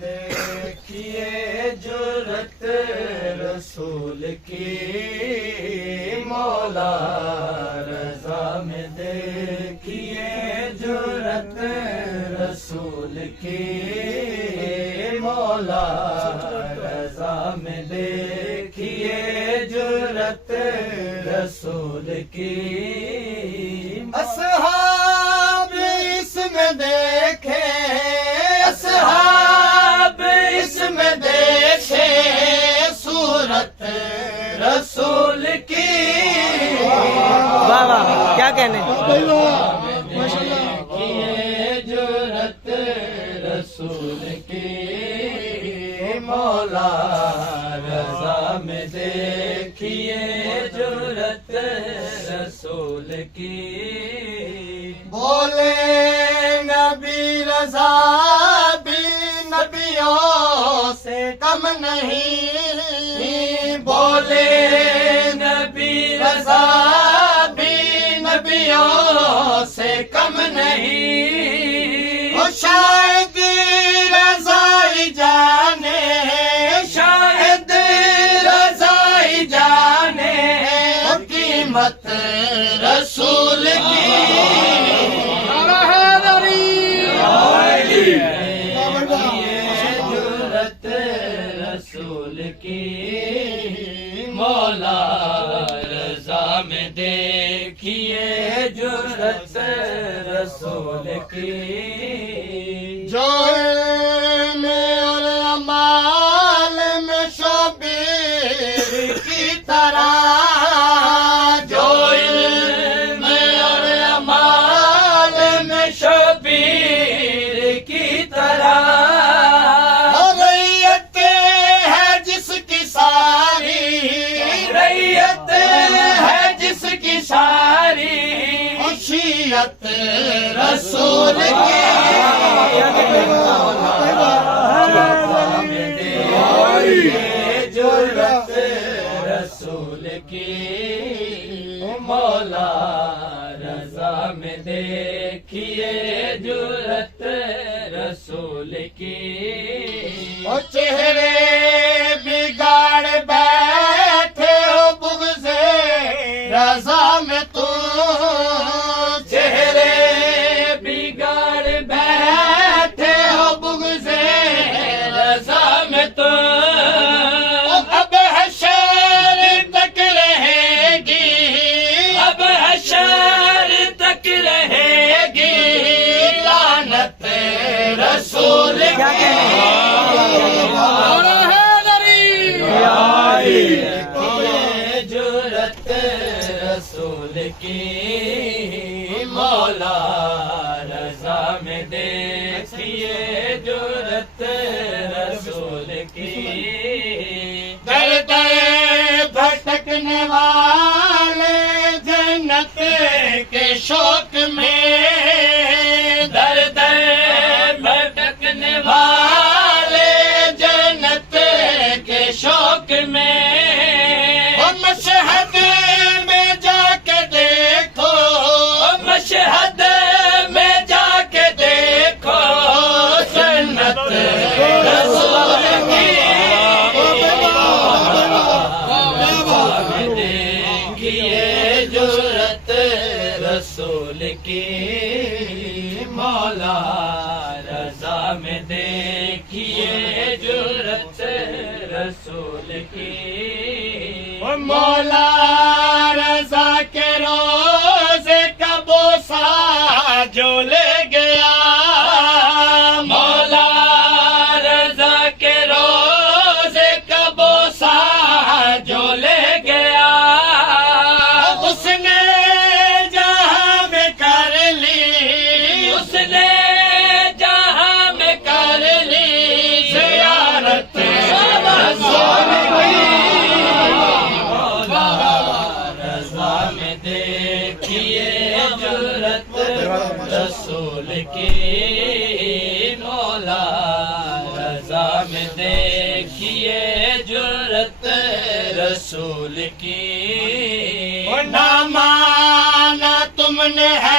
دیکھیے جرت رسول کی مولا رضا میں دیکھیے جرت رسول کی مولا رضا میں دیکھیے جرت رسول کی اصحاب اس میں دیکھے اصحاب اس میں دیکھے صورت رسول کی واہ واہ کیا کہنے دیکھیے جرت رسول کی مولا رضا میں دیکھیے جرت رسول کی بولے نبی رضا بھی نبیوں سے کم نہیں بولے نبی رضا بھی نبیوں سے کم نہیں وہ شاید رضا ہی جانے شاید رضا ہی جانے قیمت رسول کی جرت رسول کی مولا رضا میں دیکھیے جرت رسول کی جو میں اور امال میں شبیر کی طرح جو میں اور امال میں شبیر کی طرح ریت ہے جس کی ساری ریت ہے جس کی ساری خشیت رسول کی جرت رسول کی مولا رضا میں دیکھیے جرت رسول کی وہ چہرے بگاڑ بیٹھے ہو بغض رضا میں تم چہرے بگاڑ بیٹھے ہو بغض رضا میں تم اب حشر تک رہے گی اب حشر تک رہے گی لعنت رسول کی جرت رسول کی مولا رضا میں دیکھیے جرت رسول کی در در بھٹکنے والے جنت کے شوق میں در در بھٹکنے والے جنت کے شوق میں مشہد میں جا کے دیکھو مشہد میں جا کے دیکھو جنت رسول کی دیکھیے جرت رسول کی مولا رضا میں دیکھیے جرت رسول کی مولا رضا کے روزے کا بوسہ جو لے گیا مولا رضا کے روزے کا بوسہ جو لے گیا اس نے جہاں میں کر لی اس نے جہاں میں کر لی زیارت رسول کی دیکھیے جرت رسول کی مولا رضا میں دیکھیے جرت رسول کی نہ مانا تم نے ہے